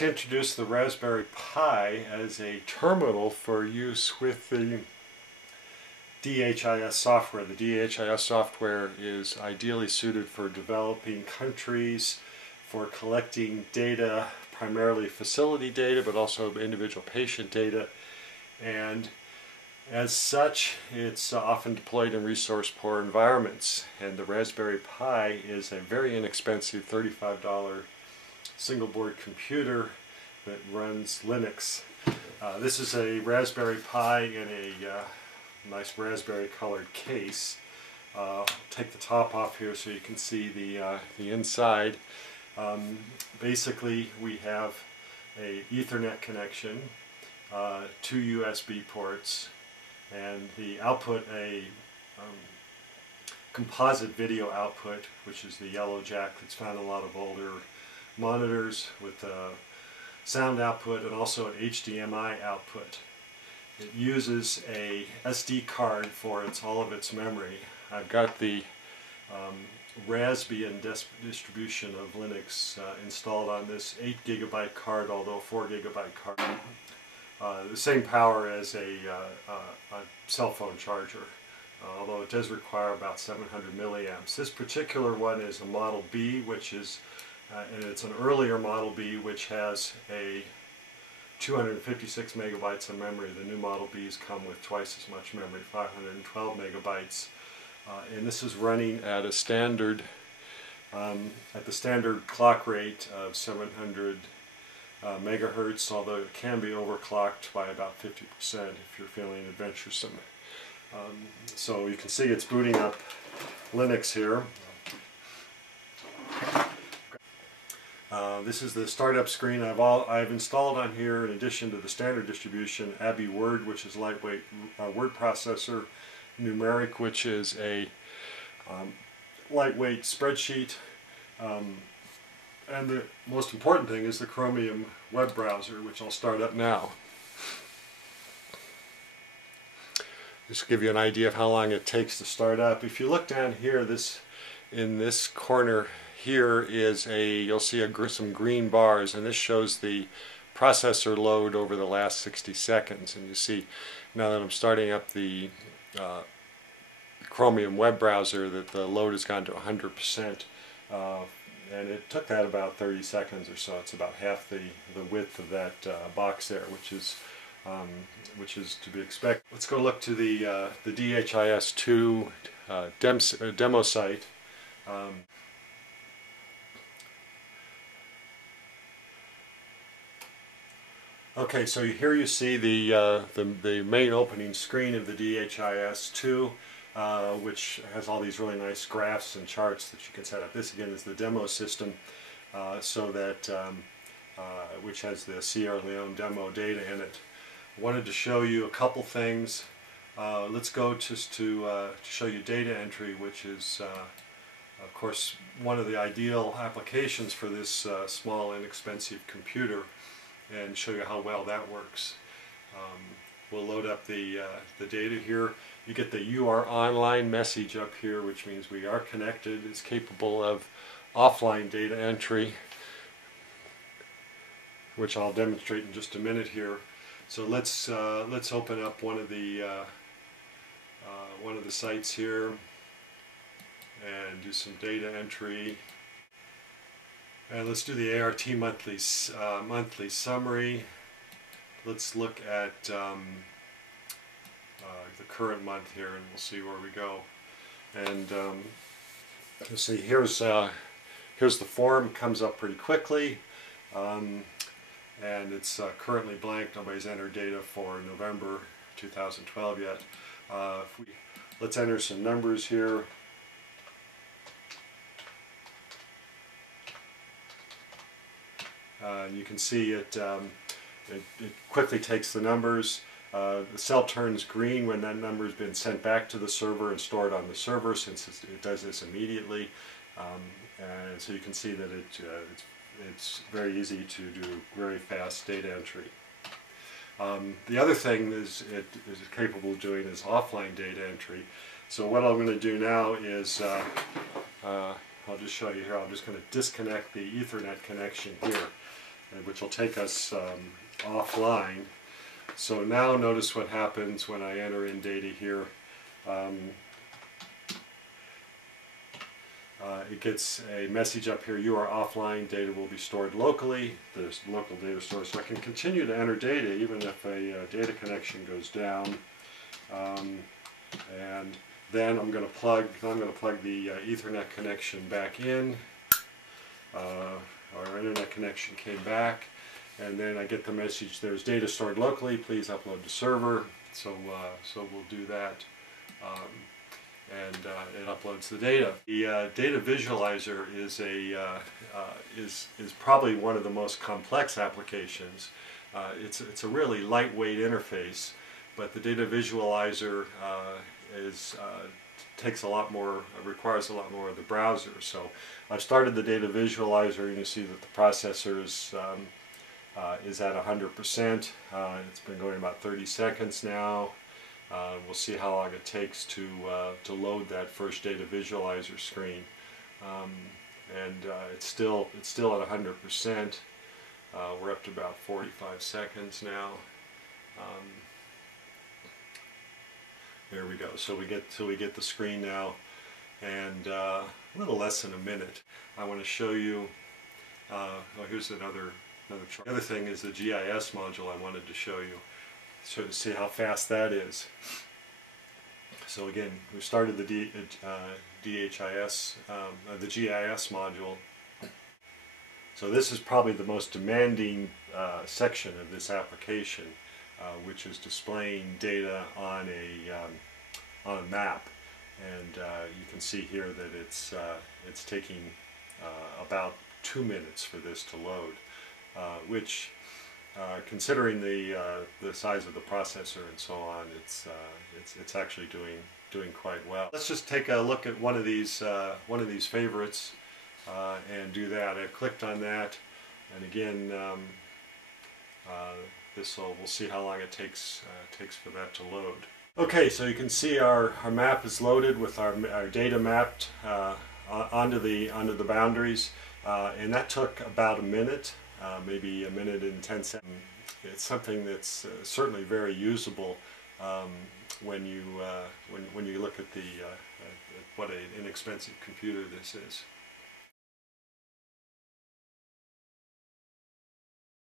to introduce the Raspberry Pi as a terminal for use with the DHIS software. The DHIS software is ideally suited for developing countries, for collecting data, primarily facility data, but also individual patient data. And as such, it's often deployed in resource-poor environments. And the Raspberry Pi is a very inexpensive $35 single-board computer that runs Linux. This is a Raspberry Pi in a nice raspberry-colored case. Take the top off here so you can see the inside. Basically, we have a Ethernet connection, 2 USB ports, and the output a composite video output, which is the yellow jack that's found in a lot of older monitors, with a sound output and also an HDMI output. It uses a SD card for all of its memory. I've got the Raspbian distribution of Linux installed on this 8 GB card, although a 4 GB card. The same power as a cell phone charger, although it does require about 700 milliamps. This particular one is a Model B, which is, and it's an earlier Model B, which has a 256 megabytes of memory. The new Model Bs come with twice as much memory, 512 megabytes. And this is running at a standard, at the standard clock rate of 700 megahertz, although it can be overclocked by about 50% if you're feeling adventuresome. So you can see it's booting up Linux here. This is the startup screen. I've installed on here, in addition to the standard distribution, Abby Word, which is lightweight word processor, Numeric, which is a lightweight spreadsheet, and the most important thing is the Chromium web browser, which I'll start up now. Just to give you an idea of how long it takes to start up. If you look down here, in this corner here is you'll see some green bars, and this shows the processor load over the last 60 seconds. And you see, now that I'm starting up the Chromium web browser, that the load has gone to 100%. And it took that about 30 seconds or so. It's about half the width of that box there, which is to be expected. Let's go look to the DHIS2 demo site. Okay, so here you see the main opening screen of the DHIS2. Which has all these really nice graphs and charts that you can set up. This again is the demo system, which has the Sierra Leone demo data in it. I wanted to show you a couple things. Let's go just to show you data entry, which is of course one of the ideal applications for this small inexpensive computer, and show you how well that works. We'll load up the data here. You get the "You are online" message up here, which means we are connected. It's capable of offline data entry, which I'll demonstrate in just a minute here. So let's open up one of the sites here and do some data entry. And let's do the ART monthly summary. Let's look at the current month here, and we'll see where we go. And you'll see here's the form. Comes up pretty quickly, and it's currently blank. Nobody's entered data for November 2012 yet. Let's enter some numbers here. You can see it quickly takes the numbers. The cell turns green when that number has been sent back to the server and stored on the server, since it does this immediately. And so you can see that it's very easy to do very fast data entry. The other thing is it is capable of doing is offline data entry. So what I'm going to do now is I'll just show you here. I'm just going to disconnect the Ethernet connection here. which will take us offline. So now notice what happens when I enter in data here. It gets a message up here, you are offline, data will be stored locally. There's local data store, so I can continue to enter data even if a data connection goes down. And then I'm going to plug the Ethernet connection back in. Our internet connection came back, and then I get the message, there's data stored locally, please upload to server. So we'll do that. And it uploads the data. The data visualizer is probably one of the most complex applications. It's a really lightweight interface, but the data visualizer takes a lot more, requires a lot more of the browser. So I've started the data visualizer, and you see that the processor is at 100%. It's been going about 30 seconds now. We'll see how long it takes to load that first data visualizer screen, it's still at 100%. We're up to about 45 seconds now. There we go. So we get the screen now, and a little less than a minute. I want to show you. Oh, here's another chart. The other thing is the GIS module I wanted to show you. So to see how fast that is. So again, we started the DHIS, the GIS module. So this is probably the most demanding section of this application, which is displaying data on a map. And you can see here that it's taking about 2 minutes for this to load, which considering the size of the processor and so on, it's actually doing quite well. Let's just take a look at one of these favorites and do that. I clicked on that, and again, we'll see how long it takes for that to load. Okay, so you can see our map is loaded with our data mapped onto the boundaries, and that took about a minute. Maybe a minute and 10 seconds. It's something that's certainly very usable when you look at what an inexpensive computer this is.